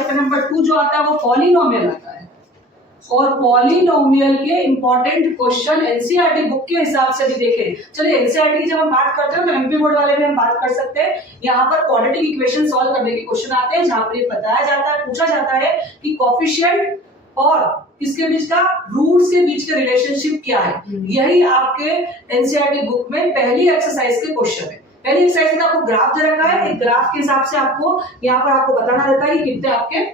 Chapter number 2 जो आता है वो पॉलिनोमियल आता है, और पॉलिनोमियल के इंपॉर्टेंट क्वेश्चन एनसीईआरटी बुक के हिसाब से भी देखें। चलिए एनसीईआरटी की जब हम बात करते हैं तो एमपी बोर्ड वाले भी हम बात कर सकते हैं। यहाँ पर क्वाड्रेटिक इक्वेशन सॉल्व करने के क्वेश्चन आते हैं जहां पर ये बताया जाता है, पूछा जाता है कि कोफिशिएंट और किसके बीच का, रूट्स के बीच का रिलेशनशिप क्या है। यही आपके एनसीईआरटी बुक में पहली एक्सरसाइज के क्वेश्चन है। पहली एक्सरसाइज में आपको ग्राफ दे रखा है, एक ग्राफ के हिसाब से आपको यहाँ पर आपको बताना रहता है कि कितने आपके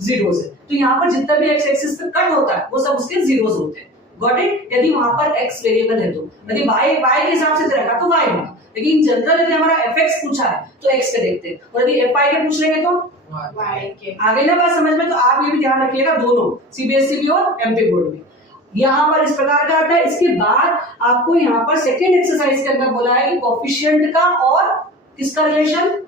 जीरोस है। तो यहाँ पर जितना भी एक्स एक्सिस पे कट होता है वो सब उसके जीरोस होते हैं। Got it. यदि वहां पर एक्स वेरिएबल है तो यदि वाई के हिसाब से दे रखा तो वाई होगा, लेकिन जनरल यदि हमारा एफ पूछा है तो एक्स के देखते हैं, और यदि एफ के पूछ लेंगे तो वाई के। आगे ना बात समझ में, तो आप ये भी ध्यान रखिएगा दोनों सीबीएसई भी और एमपी बोर्ड में यहाँ पर इस प्रकार का आता है। इसके बाद आपको यहाँ पर सेकेंड एक्सरसाइज के अंदर बोला है कि कोफिशिएंट का और किसका रिलेशन,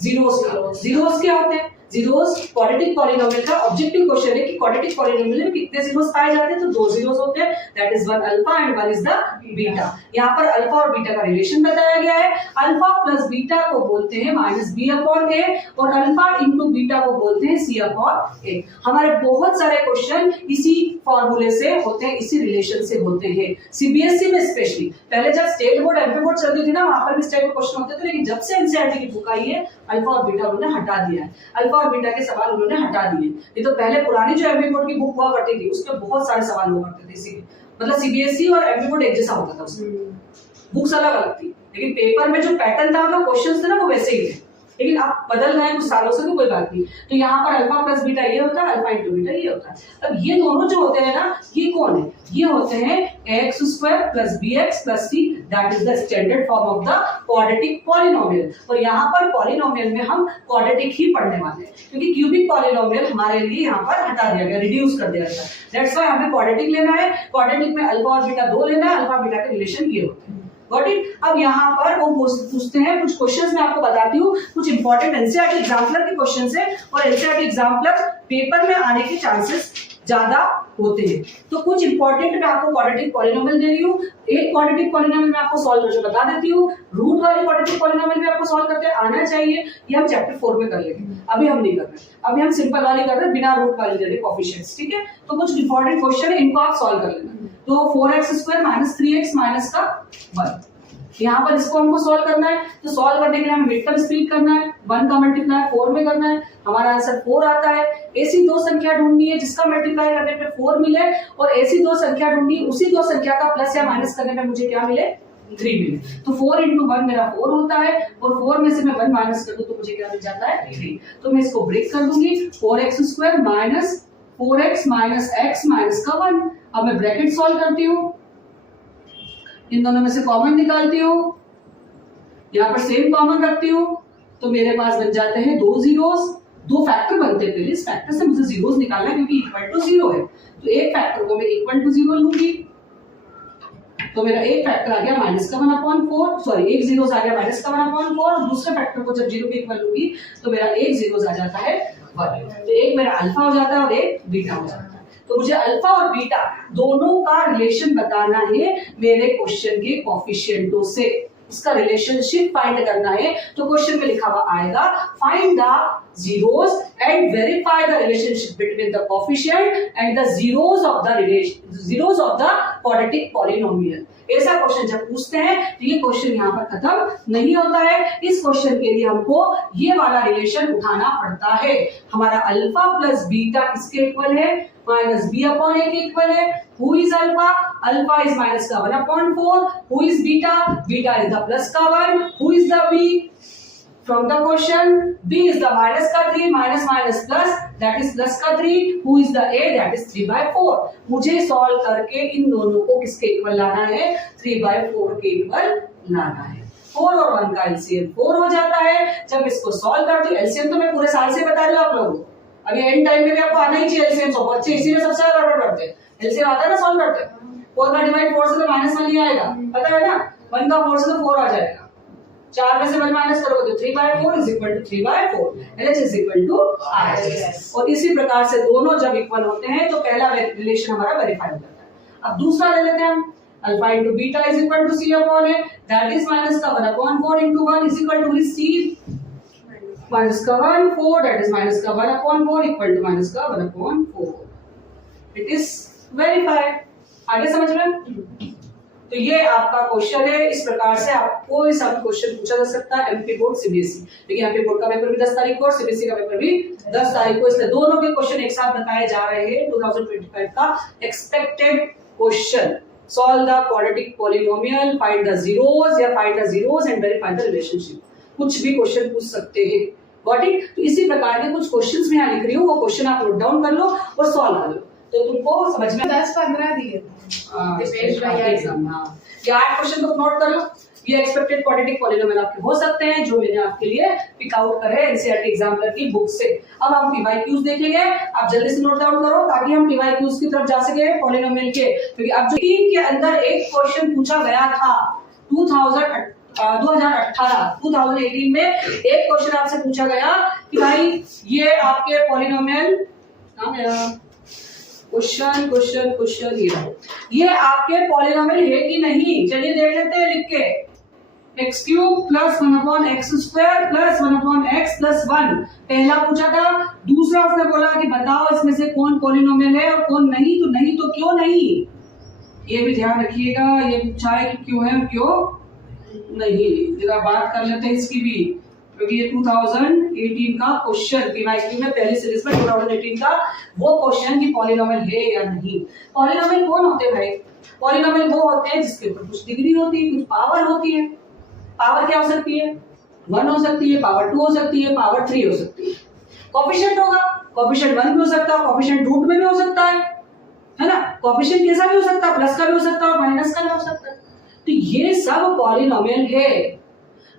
जीरोस का। जीरोस क्या होते हैं, जीरोस क्वाड्रेटिक पॉलिनोमियल का ऑब्जेक्टिव क्वेश्चन है कि क्वाड्रेटिक पॉलिनोमियल में कितने जीरोस पाए जाते हैं, तो दो जीरोस होते हैं, that is one alpha and one is the beta. यहाँ पर अल्फा और बीटा का रिलेशन बताया गया है। अल्फा प्लस बीटा को बोलते हैं माइनस बी अपॉन ए, और अल्फा इंटू बीटा को बोलते हैं सी अपॉन ए। हमारे बहुत सारे क्वेश्चन इसी फॉर्मूले से होते हैं, इसी रिलेशन से होते हैं। सीबीएसई में स्पेशली, पहले जब स्टेट बोर्ड एमपी बोर्ड चलती थी ना, वहां पर भी इस टाइप के क्वेश्चन होते थे, लेकिन जब से एनसीईआरटी की बुक आई है अल्फा और बीटा उन्होंने हटा दिया है। अल्फा और बीटा के सवाल उन्होंने हटा दिए। ये तो पहले पुरानी जो एमपी बोर्ड की बुक हुआ करती थी उसमें बहुत सारे सवाल हुआ करते थे, इसी मतलब सीबीएसई और एमपी बोर्ड एक जैसा होता था, उसमें बुक्स अलग अलग थी, लेकिन पेपर में जो पैटर्न था मतलब क्वेश्चंस थे ना वो वैसे ही थे, लेकिन आप बदल गए कुछ सालों से तो कोई बात नहीं। तो यहाँ पर अल्फा प्लस बीटा ये होता है, अल्फा इंटू बीटा ये होता है। अब ये दोनों जो होते हैं ना, ये कौन है, ये होते हैं x square plus b x plus c, that is the standard form of the quadratic polynomial. और यहाँ पर पॉलिनोमियल में हम क्वाड्रेटिक ही पढ़ने वाले हैं, क्योंकि क्यूबिक पॉलिनोमियल हमारे लिए यहाँ पर हटा दिया गया, रिड्यूस कर दिया गया। दैट्स व्हाई हमें क्वाड्रेटिक लेना है। क्वाड्रेटिक में अल्फा और बीटा दो लेना है, अल्फा बीटा के रिलेशन ये होते हैं। Got it. अब यहाँ पर वो पूछते हैं कुछ क्वेश्चंस, मैं आपको बताती हूँ कुछ इंपॉर्टेंट एनसीईआरटी एग्जाम्पलर के क्वेश्चंस है, और एनसीईआरटी एग्जाम्पलर पेपर में आने के चांसेस ज्यादा होते हैं। तो कुछ इंपॉर्टेंट मैं आपको क्वाड्रेटिक पॉलिनोमियल दे रही हूँ। एक क्वाड्रेटिक पॉलिनोमियल मैं आपको सॉल्व करके बता देती हूँ, रूट वाली क्वाड्रेटिक पॉलिनोमियल भी आपको सॉल्व करते आना चाहिए। ये हम चैप्टर 4 में कर लेंगे, अभी हम नहीं कर रहे, अभी हम सिंपल वाली कर रहे हैं, बिना रूट वाली दे रहे कोफिशिएंट्स। ठीक है, तो कुछ इंपॉर्टेंट क्वेश्चन है, इनको आप सॉल्व कर लेना। तो 4x square minus 3x minus का 1, यहाँ पर इसको हमको सॉल्व करना है। तो सॉल्व करने के लिए हमें मिडटर्म स्प्लिट करना है, 1 का मल्टीप्लाई 4 में करना है, हमारा आंसर 4 आता है। ऐसी दो संख्या ढूंढनी है जिसका मल्टीप्लाई करने पे 4 मिले, और ऐसी दो संख्या ढूंढनी है उसी दो संख्या का प्लस या माइनस करने पे मुझे क्या मिले, 3 मिले। तो 4 इंटू 1 मेरा 4 होता है, और 4 में से मैं 1 माइनस कर दूं तो मुझे क्या मिल जाता है, 3। तो मैं इसको ब्रेक कर दूंगी, 4x square minus 4x minus x minus का 1। अब मैं ब्रैकेट सॉल्व करती हूँ, इन दोनों में से कॉमन निकालती हूँ, यहाँ पर सेम कॉमन रखती हूँ, तो मेरे पास बन जाते हैं दो जीरोस। दो फैक्टर बनते हैं, पहले इस फैक्टर से मुझे जीरोस निकालना है क्योंकि इक्वल टू 0 है। तो एक फैक्टर को मैं इक्वल टू 0 लूंगी, तो मेरा एक फैक्टर आ गया माइनस का 1/4, सॉरी एक जीरोस आ गया माइनस का 1/4, और दूसरे फैक्टर को जब 0 के इक्वल लूंगी तो मेरा एक जीरोस आ जाता है 1। तो एक मेरा अल्फा हो जाता है और एक बीटा हो जाता है। तो मुझे अल्फा और बीटा दोनों का रिलेशन बताना है मेरे क्वेश्चन के कोफिशिएंटों से, इसका रिलेशनशिप फाइंड करना है। तो क्वेश्चन में लिखा हुआ आएगा find the zeros and verify the relationship between the coefficient and the zeros of the quadratic polynomial. ऐसा क्वेश्चन जब पूछते हैं तो ये क्वेश्चन यहाँ पर खत्म नहीं होता है। इस क्वेश्चन के लिए हमको ये वाला रिलेशन उठाना पड़ता है। हमारा अल्फा प्लस बीटा किसके इक्वल है, माइनस बी अपॉन ए के इक्वल है। Who is alpha, alpha is minus का 1/4। Who is beta, beta is the plus का 1। Who is the b, from the question b is the minus का 3, minus minus plus, that is plus का 3. who is the a, that is 3/4. मुझे solve करके इन दोनों को किसके equal लाना है, 3/4 के इक्वल लाना है। 4 और 1 का एलसीएम 4 हो जाता है। जब इसको सॉल्व करते हो, एलसीएम तो मैं पूरे साल से बता रही हूँ आप लोगों को, अभी एंड टाइम में भी आपको आना ही चाहिए एलसीएम। सब बच्चे इसी में सबसे ज्यादा गड़बड़ करते हैं, एलसीएम आता है ना सॉल्व करते हैं। 4 का डिवाइड 4 से तो -1 ही आएगा, पता है ना। 1 का 4 से तो 4 आ जाएगा, 4 में से 1 माइनस करोगे तो 3/4 is equal to 3/4, LH is equal to RHS। और इसी प्रकार से दोनों जब इक्वल होते हैं तो पहला रिलेशन हमारा वेरीफाई हो जाता है। अब दूसरा ले लेते हैं हम, alpha into beta is equal to C upon A, that is minus का 1/4 into 1 is equal to C। Minus का 1/4 दैट इज माइनस का 1/4 इक्वल टू माइनस का 1/4। It is verified. आगे समझ में? तो ये आपका क्वेश्चन है। इस प्रकार से आपको इस सब क्वेश्चन पूछा जा सकता है एमपी बोर्ड सीबीएसई। देखिए एमपी बोर्ड का पेपर भी 10 तारीख को और सीबीएसई का पेपर भी 10 तारीख को, इसलिए दोनों के क्वेश्चन एक साथ बताए जा रहे हैं। 2025 का expected question, solve the quadratic polynomial, find the zeros या find the zeros and verify the relationship. कुछ भी क्वेश्चन पूछ सकते हैं। Got it? तो इसी प्रकार के कुछ क्वेश्चंस मैं यहाँ लिख रही हूँ, वो क्वेश्चन आप नोट डाउन कर लो और सॉल्व कर लो, तो तुमको समझ में 10-15 दिए एग्जाम। ये 8 क्वेश्चन को नोट कर लो। ये एक्सपेक्टेड क्वाड्रेटिक पॉलिनोमियल आपके हो सकते हैं, जो मैंने आपके लिए पिक आउट करे एनसीईआरटी एग्जामिनर की बुक से। अब हम पीवाईक्यूज देखेंगे, आप जल्दी से नोट डाउन करो ताकि हम पीवाईक्यूज की तरफ जा सके पॉलिनोमियल के। क्योंकि अब जो के अंदर एक क्वेश्चन पूछा गया था 2018 में एक क्वेश्चन आपसे पूछा गया कि भाई ये आपके पॉलिनोमियल क्वेश्चन ये आपके पॉलिनोमियल है कि नहीं। चलिए देख लेते हैं लिख के। x cube plus 1/x² plus 1/x+1 पहला पूछा था। दूसरा उसने बोला कि बताओ इसमें से कौन पॉलिनोमियल है और कौन नहीं। तो नहीं तो क्यों नहीं, ये भी ध्यान रखिएगा। ये पूछा है कि क्यों है क्यों नहीं। जरा बात कर लेते हैं इसकी भी, क्योंकि ये 2018 का क्वेश्चन पीवाईक्यू में पहली सीरीज में 2018 का वो क्वेश्चन कि पॉलिनोमियल है या नहीं। पॉलिनोमियल कौन होते हैं भाई? पॉलिनोमियल वो होते हैं जिसके ऊपर कुछ डिग्री होती है, कुछ पावर होती है। पावर क्या हो सकती है? 1 हो सकती है, पावर 2 हो सकती है, पावर 3 हो सकती है। कोएफिशिएंट होगा, कोएफिशिएंट 1 भी हो सकता है, कोएफिशिएंट रूट में भी हो सकता है ना। कोएफिशिएंट कैसा भी हो सकता है, प्लस का भी हो सकता है और माइनस का भी हो सकता है। तो ये सब पॉलिनोमियल है।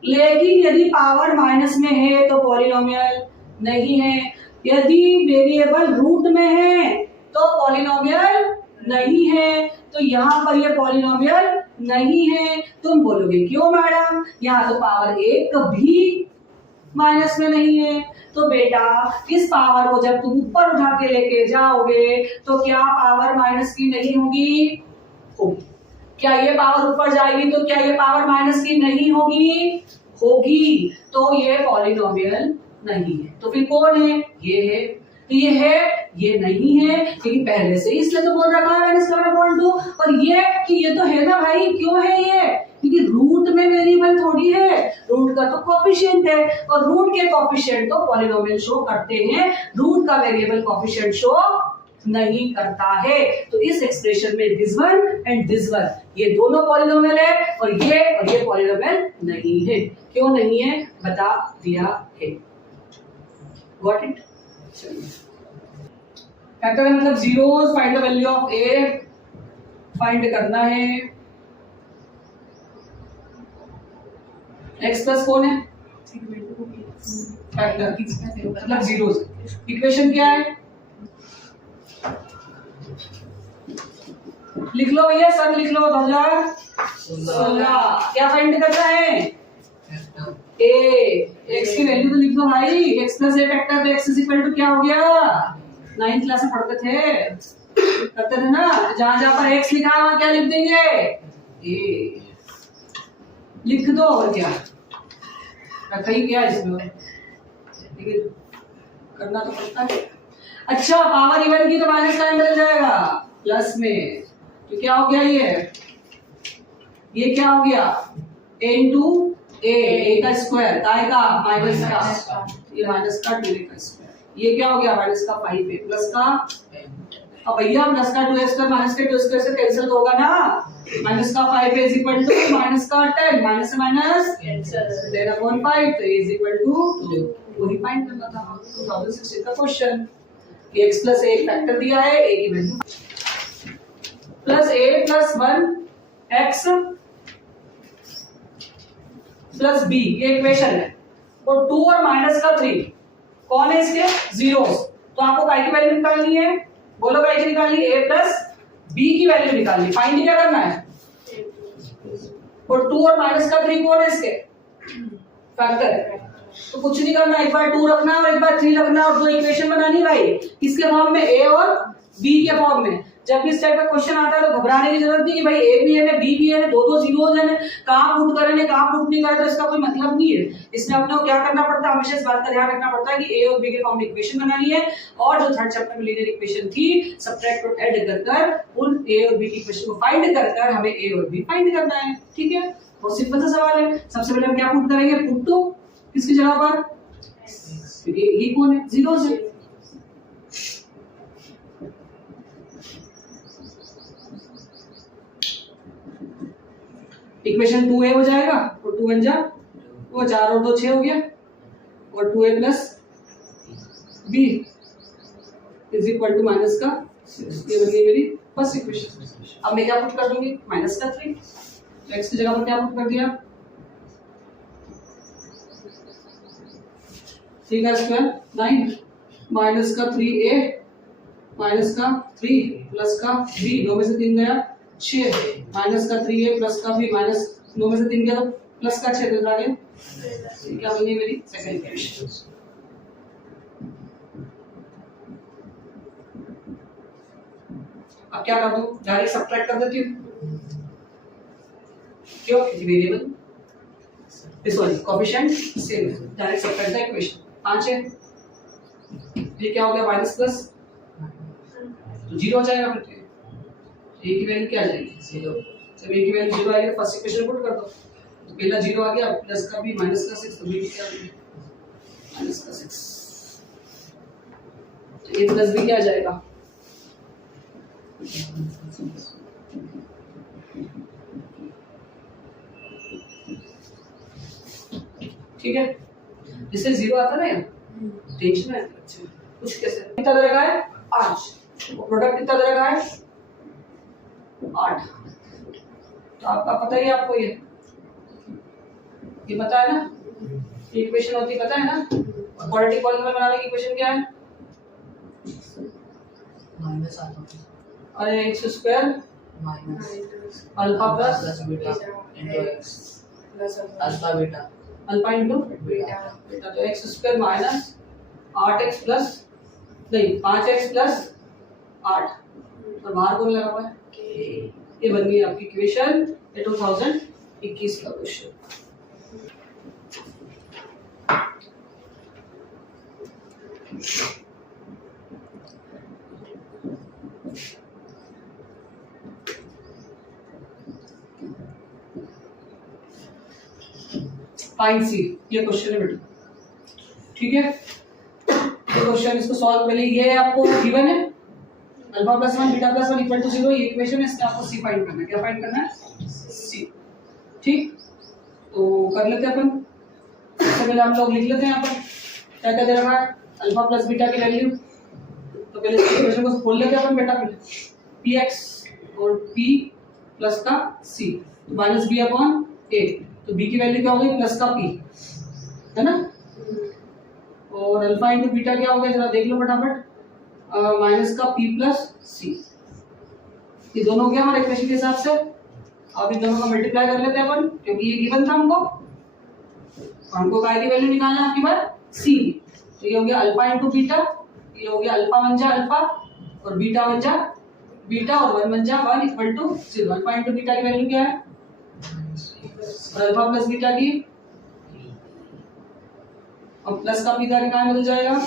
लेकिन यदि पावर माइनस में है तो पॉलिनोमियल नहीं है। यदि वेरिएबल रूट में है तो पॉलिनोमियल नहीं है। तो यहाँ पर ये पॉलिनोमियल नहीं है। तुम बोलोगे क्यों मैडम, यहाँ तो पावर 1 भी माइनस में नहीं है। तो बेटा इस पावर को जब तुम ऊपर उठा के लेके जाओगे तो क्या पावर माइनस की नहीं होगी? होगी। क्या ये पावर ऊपर जाएगी तो क्या ये पावर माइनस की नहीं होगी? होगी। तो ये पॉलिनोमियल नहीं है। तो फिर कौन है? ये है। तो ये है, ये नहीं है, क्योंकि पहले से इसलिए तो बोल रखा है मैंने इसका 1/2। और ये कि ये तो है ना भाई, क्यों है ये? क्योंकि रूट में वेरिएबल थोड़ी है, रूट का तो कोएफिशिएंट है और रूट के कोएफिशिएंट तो पॉलिनोमियल शो करते हैं, रूट का वेरिएबल कोएफिशिएंट शो नहीं करता है। तो इस एक्सप्रेशन में this one and this one ये दोनों पॉलिनोमियल है और ये पॉलिनोमियल नहीं है। क्यों नहीं है बता दिया है। Got it? फैक्टर मतलब zeros, find the value of A find करना है। x प्लस कौन है? फैक्टर मतलब जीरोस। इक्वेशन क्या है? लिख लो भैया, सब लिख लो। 2016 क्या फाइंड करना है? ए। x की वैल्यू तो लिख दो भाई। x प्लस ए फैक्टर, तो x इज इक्वल टू क्या हो गया? 9th क्लास में पढ़ते थे ना। जहां जहां पर x लिखा है वहां क्या लिख देंगे? ए लिख दो। और क्या रखा ही क्या इसमें, लेकिन करना तो पड़ता है। अच्छा पावर इवन की तो माइनस साइन बदल जाएगा प्लस में। तो क्या हो गया ये क्या हो गया? a इंटू ए का स्क्वायर, काय का माइनस का, ये माइनस का 2a का स्क्वायर। ये क्या हो गया? माइनस का 5a प्लस का, अब भैया प्लस का 2a स्क्वायर माइनस का 2 स्क्वायर से कैंसिल तो होगा ना। माइनस का 5a is equal to minus का 10, माइनस से माइनस कैंसिल, देन अपॉन 5 तो a इज इक्वल टू 2। वही फाइंड करना था 2016 का question. x plus a factor दिया है, a की value plus a plus 1x plus b, ये इक्वेशन है। और 2 और माइनस का 3 कौन है इसके? जीरोस। तो आपको काय की वैल्यू निकालनी है? बोलो काय की निकालनी? a प्लस b की वैल्यू निकालनी। फाइंड क्या करना है? और 2 और माइनस का 3 कौन है इसके? फैक्टर। तो कुछ नहीं करना, एक बार 2 रखना और एक बार 3 रखना और दो इक्वेशन बनानी भाई। किसके फॉर्म में? a और b के फॉर्म में। जब भी इस टाइप का क्वेश्चन आता है तो घबराने की जरूरत नहीं कि भाई ए भी है ना बी भी है ना दो दो जीरोज है ना, कहाँ पुट करें ना कहाँ पुट नहीं करें, तो इसका कोई मतलब नहीं है। इसमें अपने को क्या करना पड़ता है, हमेशा इस बात का ध्यान रखना पड़ता है कि ए और बी के फॉर्म में इक्वेशन बनानी है, और जो थर्ड चैप्टर में लीनियर इक्वेशन थी सब्ट्रैक्ट और ऐड कर उन ए और बी की इक्वेशन को फाइंड कर हमें ए और बी फाइंड करना है। ठीक है, बहुत सिंपल सा सवाल है। सबसे पहले हम क्या पुट करेंगे, पुट टू किसकी जगह पर, क्योंकि ये कौन है, जीरो से। इक्वेशन 2a हो जाएगा और 2 बन जा वो 4 और 2 6 हो गया, और 2a plus b is equal to minus का 6। ये बन गई मेरी फर्स्ट इक्वेशन। अब मैं क्या पुट कर दूंगी, माइनस का 3, तो x की जगह पर क्या पुट कर दिया, 3 का स्क्वायर 9 माइनस का 3a माइनस का 3 प्लस का b, 2 में से 3 गया 6 माइनस का 3a प्लस का b माइनस 2 में से 3 गया तो प्लस का 6 तो आ गया। क्या बनी मेरी सेकंड इक्वेशन। अब क्या कर दूं, डायरेक्ट सब्ट्रैक्ट कर देती हूं, क्यों, क्योंकि वेरिएबल सॉरी कोएफिशिएंट सेम है, डायरेक्ट सब्ट्रैक्ट द इक्वेशन। 5 है, ये क्या हो गया माइनस प्लस तो 0 हो जाएगा, फिर a की वैल्यू क्या आ जाएगी 0। जब a की वैल्यू 0 आएगी तो फर्स्ट इक्वेशन पुट कर दो, तो पहला 0 आ गया, प्लस का b माइनस का 6 तो b क्या आ गया माइनस का 6, तो a प्लस b क्या आ जाएगा, ठीक है। जिससे 0 आता ना यार टेंशन है, अच्छा कुछ कैसे कितना दे रखा है 8, प्रोडक्ट कितना दे रखा है 8, तो आपका पता ही है, आपको ये पता है ना, इक्वेशन होती पता है ना, क्वाड्रेटिक पॉलीनॉमियल बनाने की इक्वेशन क्या है, माइनस आता अरे x square minus alpha plus beta into x plus alpha beta alpha into beta बेटा, तो x square minus 8x plus नहीं 5x प्लस 8 और बाहर कौन लगा हुआ है, ये बन गई आपकी इक्वेशन 2021 का क्वेश्चन। फाइंड सी, ये क्वेश्चन है बेटा, ठीक है। ये क्वेश्चन इसको सॉल्व पहले ये आपको गिवन है alpha plus 1 beta plus 1 equal to 0, ये इक्वेशन है, इसमें आपको सी फाइंड करना है। क्या फाइंड करना है, सी, ठीक। तो कर लेते हैं अपन, सबसे पहले हम लोग लिख लेते हैं यहाँ पर क्या क्या दे रखा है, अल्फा प्लस बीटा की वैल्यू, तो पहले इस इक्वेशन को खोल लेते हैं अपन बेटा, पहले px और p प्लस का c तो माइनस b अपॉन a, तो b की वैल्यू क्या हो गई प्लस का p, है ना, और अल्फा इंटू बीटा क्या हो गया जरा देख लो फटाफट, माइनस का p प्लस c, ये दोनों क्या हमारे इक्वेशन के हिसाब से, अब इन दोनों का मल्टीप्लाई कर लेते हैं अपन, क्योंकि ये गिवन था हमको काय की वैल्यू निकालना है आपकी बार c, तो ये हो गया अल्फा इंटू बीटा, ये हो गया अल्फा बन जा अल्फा और बीटा बन जा बीटा और 1 बन जा 1 equal to 0। Alpha into beta की वैल्यू क्या है और अल्फा प्लस बीटा की, और प्लस का बीटा क्या बदल जाएगा,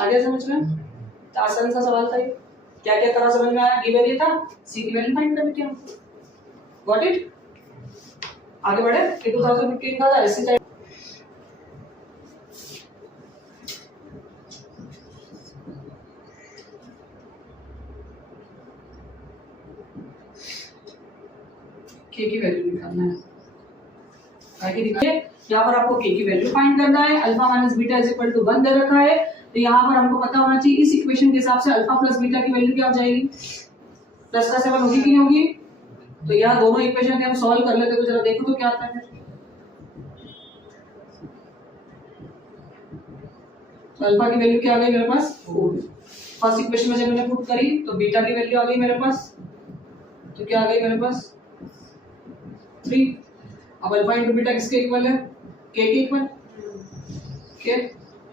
आगे समझ में, तो आसान सा सवाल था ये, क्या क्या करा समझ में आया, गिवन ये था, सी की वैल्यू फाइंड करनी थी हमको, गॉट इट। आगे बढ़े, 2015 का था ऐसे टाइप, के की वैल्यू निकालना है, आगे देखिए यहाँ पर आपको के की वैल्यू फाइंड करना है, alpha minus beta is equal to 1 दे रखा है, तो यहाँ पर हमको पता होना चाहिए इस इक्वेशन के हिसाब से अल्फा प्लस बीटा की वैल्यू क्या हो जाएगी, प्लस का 7 होगी कि नहीं होगी, तो यहाँ दोनों इक्वेशन के हम सॉल्व कर लेते हैं, तो जरा देखो तो क्या आता है। तो अल्फा की वैल्यू क्या आ गई मेरे पास 4, फर्स्ट इक्वेशन में जब मैंने पुट करी तो बीटा की वैल्यू आ गई मेरे पास, तो क्या आ गई मेरे पास 3। अब अल्फा इंटू बीटा किसके इक्वल है, के के इक्वल, ओके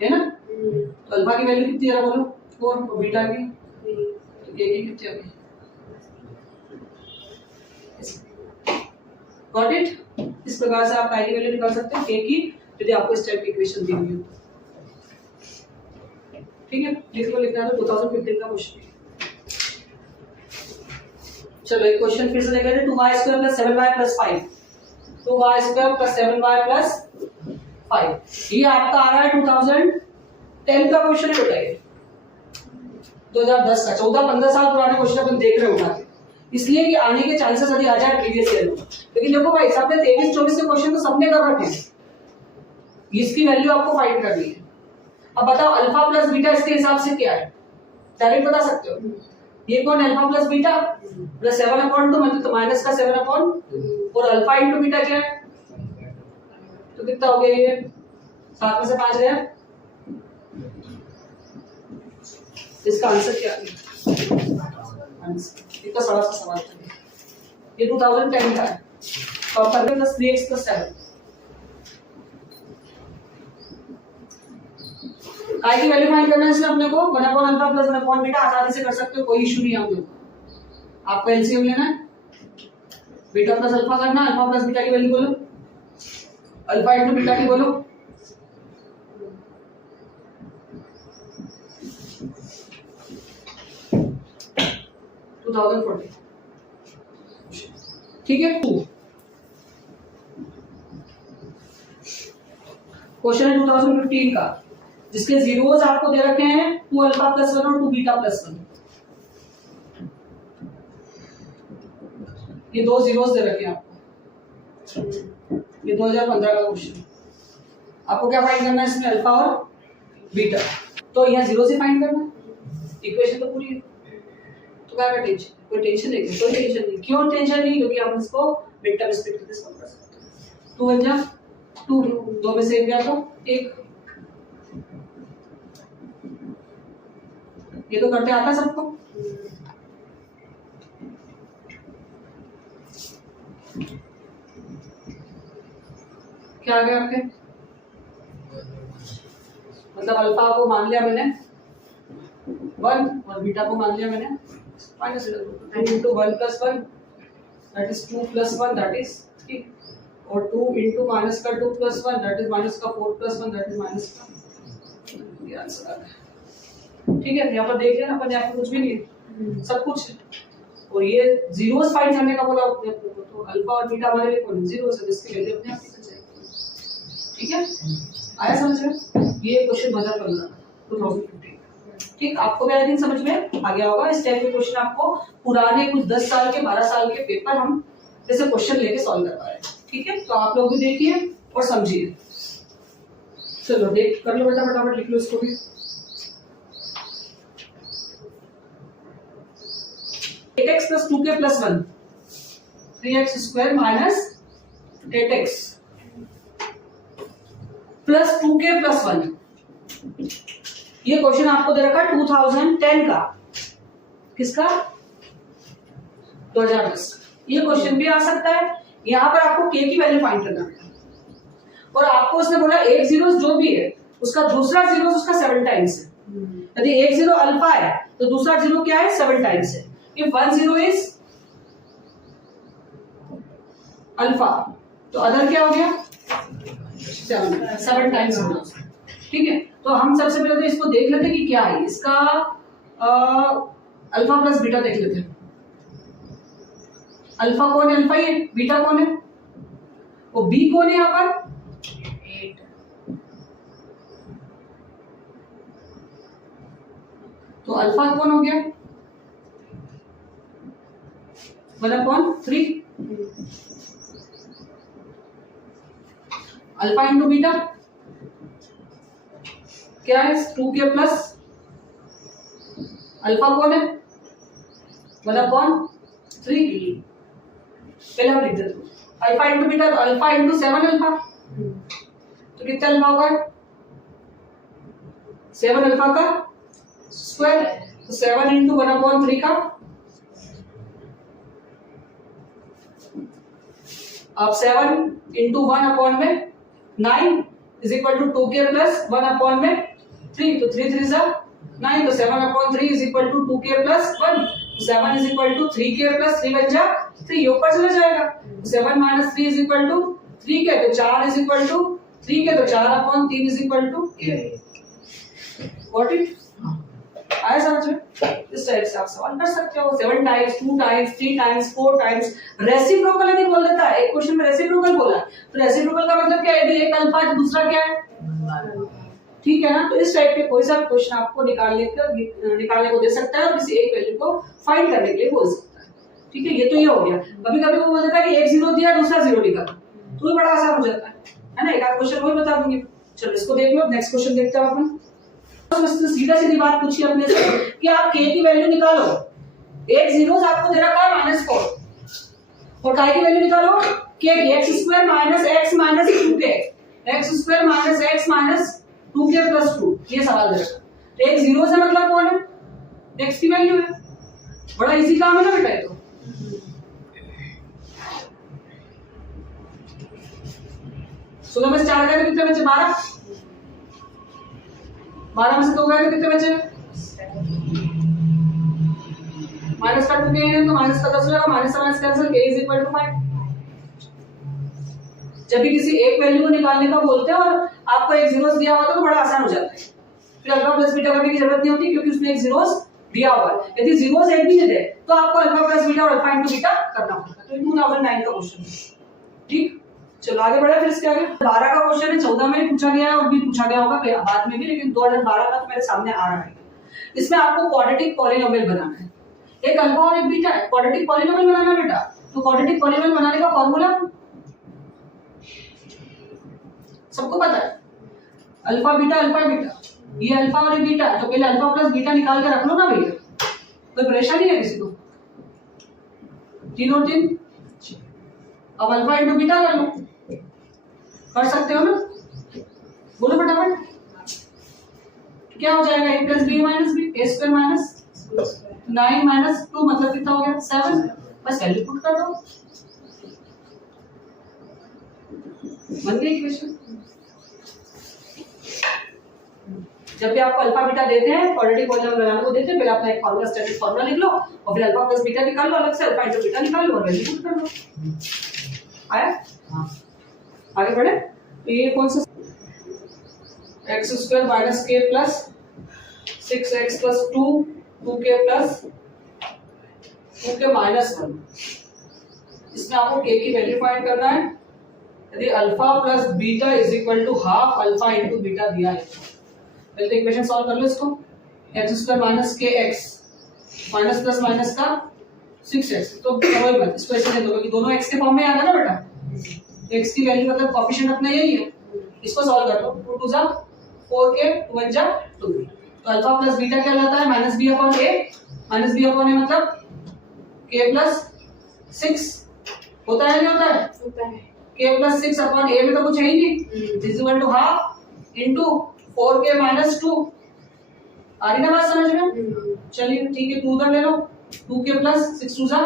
है ना। तो अल्फा की वैल्यू कितनी है बोलो 4 और बीटा की तो के की कितनी होगी। Got it. इस प्रकार से आप की वैल्यू निकाल सकते हैं के की, यदि आपको इस टाइप की इक्वेशन दी हुई हो। ठीक है, लिख लो, लिखना है तो 2015 का क्वेश्चन। चलो एक क्वेश्चन फिर से देख लेते हैं। 2y² + 7y + 5 2y² + 7y + 5 ये आपका आ रहा है 2010 का क्वेश्चन है बेटा। ये 2010 का 14-15 साल पुराने क्वेश्चन अपन देख रहे हो, इसलिए कि आने के चांसेस अधिक आ जाए प्रीवियस ईयर में। लेकिन देखो भाई साहब ने 23-24 के क्वेश्चन तो सबने कर रखे हैं, इसकी वैल्यू आपको फाइंड करनी है। अब बताओ अल्फा प्लस बीटा इसके हिसाब से क्या है, डायरेक्ट बता सकते हो। ये कौन अल्फा प्लस बीटा प्लस 7/2 मतलब तो माइनस का 7/2 और अल्फा इंटू बीटा क्या है तो कितना हो गया ये 7 में से 5 गया। इसका आंसर क्या है, इतना बड़ा सा सवाल है। ये 2010 का है और कर दे 3x + 7 काय की वैल्यू फाइंड करना है इसमें अपने को 1/अल्फा + 1/बीटा आसानी से कर सकते हो, कोई इशू नहीं है। हम लोग आपको एलसीएम लेना है, बीटा प्लस अल्फा करना, अल्फा प्लस बीटा की वैल्यू बोलो, अल्फा इंटू बीटा की बोलो। ठीक है। क्वेश्चन है 2015 का, जिसके जीरोस आपको दे रखे हैं 2α + 1 और 2β + 1। ये दो जीरोस दे रखे हैं आपको। ये 2015 का क्वेश्चन। आपको क्या फाइंड करना है इसमें, अल्फा और बीटा। तो यहाँ जीरो से फाइंड करना, इक्वेशन तो पूरी है। तो क्या टेंशन, कोई टेंशन नहीं, कोई टेंशन नहीं। क्यों टेंशन नहीं, क्योंकि हम इसको बीटा रिस्पेक्ट से सॉल्व कर सकते हैं। 2 × 2 2 में से 1 गया तो 1। ये तो करते आता सबको। क्या आ गया आपके, मतलब अल्फा को मान लिया मैंने 1 और बीटा को मान लिया मैंने -2 × 1 + 1 दैट इज 2 + 1 दैट इज 3 और 2 × -2 + 1 दैट इज -4 + 1 दैट इज -, ये आंसर आ गया। ठीक है, यहाँ पर देख लेना, अपन यहाँ पर कुछ भी नहीं है, सब कुछ है। और ये जीरोस फाइंड करने का बोला अपने को, तो अल्फा और बीटा हमारे लिए कौन जीरो है, इसकी वैल्यू अपने आप निकल जाएगी। ठीक है, आया समझ में। ये क्वेश्चन 2015 ठीक, आपको भी आई थिंक समझ में आ गया होगा। इस टाइप के क्वेश्चन आपको पुराने कुछ 10 साल के 12 साल के पेपर हम जैसे क्वेश्चन लेके सॉल्व करवा रहे हैं। ठीक है, तो आप लोग भी देखिए और समझिए। चलो देख कर लो बेटा, फटाफट लिख लो इसको भी। 8x + 2k + 1 3x² - 8x + 2k + 1। ये क्वेश्चन आपको दे रखा है 2010 का, किसका 2010। ये क्वेश्चन भी आ सकता है। यहाँ पर आपको k की वैल्यू फाइंड करना है और आपको उसने बोला एक जीरो जो भी है उसका दूसरा जीरो उसका 7 टाइम्स है। यदि एक जीरो अल्फा है तो दूसरा जीरो क्या है 7 टाइम्स है। If 1 0 is अल्फा तो अदर क्या हो गया 7 टाइम्स होगा। ठीक है, तो हम सबसे पहले तो इसको देख लेते हैं कि क्या है इसका अल्फा प्लस बीटा देख लेते हैं। अल्फा कौन है, अल्फा ही है, बीटा कौन है, वो बी कौन है यहाँ पर 8। तो अल्फा कौन हो गया 1/3। अल्फा इंटू बीटा क्या है 2k प्लस अल्फा कौन है 1/3। पहले हम लिख देते हैं अल्फा इंटू बीटा, तो अल्फा इंटू 7 अल्फा, तो कितना अल्फा होगा 7 अल्फा का स्क्वायर, तो 7 इंटू 1/3 का अब 7 इंटू 1 अपॉन में 9 is equal to 2k plus 1 upon में 3, तो 3 3 जा 9, तो 7 upon 3 is equal to 2k plus 1, 7 is equal to 3k plus 3 बन जा 3, ये ऊपर चला जाएगा, 7 minus 3 is equal to 3k, तो 4 इज इक्वल टू 3k, तो 4 upon 3 is equal to k। Got it? आया समझ में? इस टाइप से आप सवाल कर सकते हो, 7 times, 2 times, 3 times, 4 times. Reciprocal नहीं बोल देता है, एक क्वेश्चन में रेसिप्रोकल बोला, तो रेसिप्रोकल का मतलब क्या है? एक अल्फा है, दूसरा क्या है? ठीक है ना? तो इस टाइप के कोई सा क्वेश्चन आपको निकालने को दे सकता है और किसी एक वैल्यू को फाइंड करने के लिए बोल सकता है। ठीक है, ये तो ये हो गया। कभी कभी वो बोल देता है कि एक 0 दिया, दूसरा 0 निकाल, तो ये बड़ा आसान हो जाता है ना? एक आध क्वेश्चन वही बता दूंगी। चलो इसको देख लो, नेक्स्ट क्वेश्चन देखते हैं अपन। सीधा सीधी बात पूछी अपने से कि आप k की वैल्यू निकालो, एक जीरोस आपको दे रखा है -4 और काय की वैल्यू निकालो k की, x² minus x minus 2k, x² minus x minus 2k plus 2, ये सवाल दे रखा है। एक जीरो से मतलब कौन है? x की वैल्यू है। बड़ा इजी काम है ना बेटा ये तो। सोलह में से 4 गए तो कितने बचे? 12। 12 में से 2 गए तो कितने बचे? माइनस का 2k है तो माइनस का 10 हो जाएगा, माइनस से minus cancel, k is equal to 5। जब भी किसी एक वैल्यू को निकालने का बोलते हैं और आपको एक जीरोस दिया हुआ तो बड़ा आसान हो जाता है, फिर अल्फा प्लस बीटा करने की जरूरत नहीं होती क्योंकि उसने एक जीरोस दिया हुआ है। यदि जीरोस एक भी नहीं दे तो आपको अल्फा प्लस बीटा और अल्फा इनटू बीटा करना होगा। तो 2009 का क्वेश्चन है। ठीक, चलो आगे बढ़े। फिर इसके आगे 12 का क्वेश्चन है, 14 में पूछा गया है और भी पूछा गया होगा बाद में भी, लेकिन 2012 का तो मेरे सामने आ रहा है। इसमें आपको क्वाड्रेटिक पॉलिनोमियल बनाना है, एक अल्फा और एक बीटा है। क्वाड्रेटिक पॉलिनोमियल बनाना बेटा, तो क्वाड्रेटिक पॉलिनोमियल बनाने का फॉर्मूला सबको पता है, अल्फा बीटा, ये अल्फा और ये बीटा, तो पहले अल्फा प्लस बीटा निकाल के रख लो ना भैया, कोई परेशानी है किसी को? 3 और 3, अब अल्फा इंटू बीटा कर लो, कर सकते हो ना? बोलो फटाफट, क्या हो जाएगा? a plus b minus b, a square minus 9 minus 2 मतलब कितना हो गया? 7। बस वैल्यू पुट कर दो, बन गई इक्वेशन। जब भी आपको अल्फा बीटा देते हैं, क्वाड्रेटिक पॉलिनोमियल बनाने को देते हैं, पहले अपना एक फार्मूला, स्टैंडर्ड फार्मूला लिख लो और फिर अल्फा प्लस बीटा निकाल लो, अलग से अल्फा इंटू बीटा निकाल लो और वैल्यू पुट कर लो। आया? हां, आगे बढ़े। तो ये कौन सा? x² minus k plus 6x plus 2, 2k plus 2k minus 1। इसमें आपको k की वैल्यू फाइंड करना है। यदि alpha plus beta is equal to half alpha into beta दिया है, पहले तो इक्वेशन सॉल्व कर लो इसको। x² minus kx minus plus minus का 6x, तो करो मत, इसको ऐसे दे दो क्योंकि दोनों x के फॉर्म में आ रहा है ना बेटा। x की वैल्यू मतलब कोएफिशिएंट अपना यही है, इसको सॉल्व कर लो। 2 2 जा 4k, 2 1 जा 2। तो अल्फा प्लस बीटा क्या रहता है? Minus b upon a, minus b upon a मतलब k प्लस 6 होता है, नहीं होता है? होता है। k प्लस 6 अपॉन a में तो कुछ है ही नहीं, is equal to half into 4k minus 2। आ रही ना बात समझ में? चलिए ठीक है, 2 उधर ले लो, 2k प्लस 6 2 जा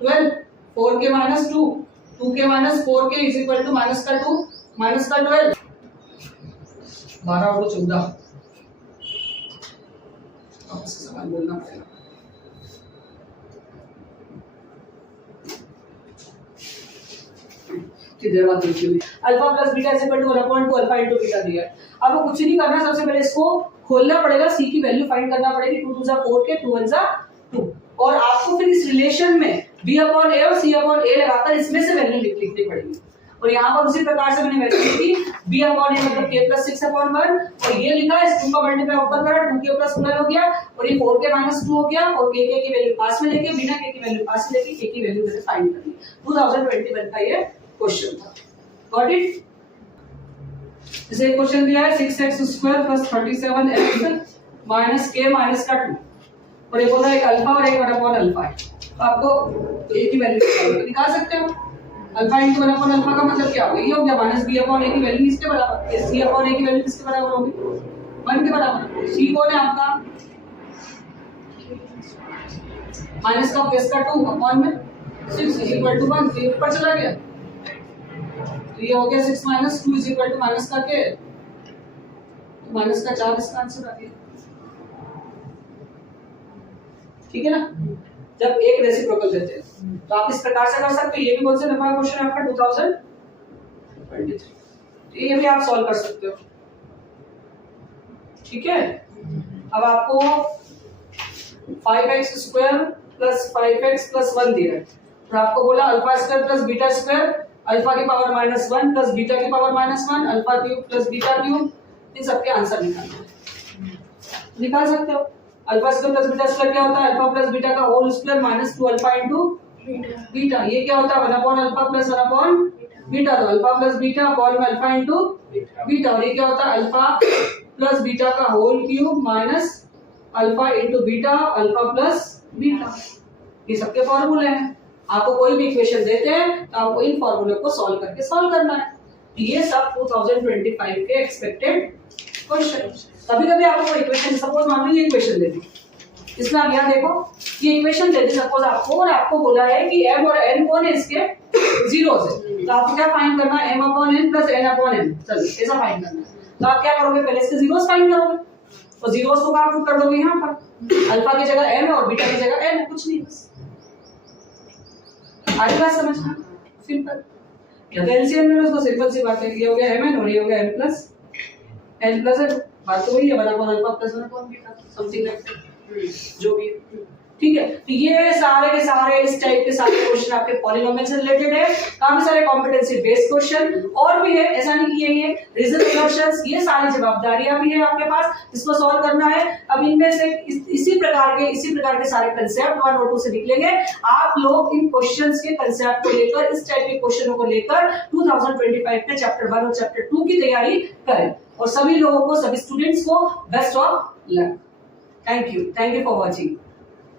12, 4k minus 2, 2k minus 4k is equal to minus का 2 माइनस का 12, 12 और 14। अब इसका सवाल बोलना पड़ेगा। किधर बात लिखी हुई? Alpha plus beta is equal to 1/2 alpha into beta दिया है। अब वो कुछ नहीं करना, सबसे पहले इसको खोलना पड़ेगा, c की वैल्यू फाइंड करना पड़ेगी। 2 2 जा 4k, 2 1 जा 2, और आपको फिर इस रिलेशन में b अपॉन a और c अपॉन a लगाकर इसमें से वैल्यू लिखनी पड़ेगी। और यहाँ पर उसी प्रकार से मैंने वैल्यू लिखी, b अपॉन a मतलब k प्लस 6 अपॉन 1, और ये लिखा है, इस 2 का मल्टीप्लाई ऊपर करा, 2k प्लस 12 हो गया, और ये 4k माइनस 2 हो गया, और k की वैल्यू पास में लेके, बिना k की वैल्यू पास में लेके k की वैल्यू मैंने फाइंड करनी। 2021 का ये क्वेश्चन था। Got it? जैसे एक क्वेश्चन दिया है 6x² plus 37x minus k minus का 2, और ये बोला एक अल्फा और एक 1/2 अल्फा है, तो आपको a की वैल्यू निकाल सकते हो। अल्फा इंटू 1/2 अल्फा का मतलब क्या होगा? ये हो गया माइनस b अपॉन a की वैल्यू किसके बराबर? c अपॉन a की वैल्यू किसके बराबर होगी? 1 के बराबर। c कौन है आपका? माइनस का प्लस का 2 अपॉन में 6 इज इक्वल टू 1, तो ऊपर चला गया, तो ये हो गया 6 minus 2 is equal to minus का के, तो माइनस का 4 इसका आंसर आ गया। ठीक है ना, जब एक रेसिप्रोकल देते हैं तो आप इस प्रकार से कर सकते हो। ये भी कौन से नंबर का क्वेश्चन है आपका 2023, ये भी आप सॉल्व कर सकते हो। ठीक है, अब आपको 5x square plus 5x plus 1 दिया है, तो आपको बोला alpha square plus beta square, alpha की पावर -1 प्लस बीटा की power -1, alpha cube plus beta cube, इन सबके आंसर निकालना है। निकाल सकते हो। Alpha square plus beta square क्या होता है, अल्फा प्लस बीटा का whole square minus 2 alpha into beta. ये क्या होता है 1 upon alpha plus 1 upon beta, तो alpha plus beta upon alpha into beta. और ये क्या होता है अल्फा प्लस बीटा का whole cube minus alpha into beta alpha plus beta. ये सबके फॉर्मूले हैं। आपको कोई भी इक्वेशन देते हैं तो आपको इन फॉर्मूले को सॉल्व करके सॉल्व करना है। ये सब 2025 के एक्सपेक्टेड क्वेश्चन। कभी-कभी आपको इक्वेशन, सपोज मान लो ये इक्वेशन दे दी, इसमें आप यहाँ देखो ये इक्वेशन दे दी सपोज आपको, और आपको बोला है कि m और n कौन है इसके जीरोस है, तो आपको क्या फाइंड करना है m upon n plus n upon n। चलिए ऐसा फाइंड करना है, तो आप क्या करोगे पहले इसके जीरोस फाइंड करोगे, तो जीरोस को आप पुट कर दोगे यहाँ पर, अल्फा की जगह n और बीटा की जगह n, कुछ नहीं बस। आज बात समझना सिंपल, या तो एलसीएम ले लो उसको, सिंपल सी बात है। ये हो गया mn और ये हो गया n प्लस n, बात तो वही है 1 upon alpha plus 1 upon beta, something like that, जो भी है। ठीक है, तो ये सारे के सारे इस टाइप के सारे क्वेश्चन आपके पॉलिनोमियल से रिलेटेड है। काफी सारे कॉम्पिटेंसी बेस्ड क्वेश्चन और भी है, ऐसा नहीं कि ये रीजन एक्सप्रेशंस, ये सारी जवाबदारियां भी है आपके पास, इसको सॉल्व करना है। अब इनमें से इसी प्रकार के सारे कंसेप्ट 1 और 2 से निकलेंगे। आप लोग इन क्वेश्चंस के कंसेप्ट को लेकर, इस टाइप के क्वेश्चनों को लेकर 2025 के चैप्टर 1 और चैप्टर 2 की तैयारी करें, और सभी लोगों को, सभी स्टूडेंट्स को best of luck. Thank you for watching.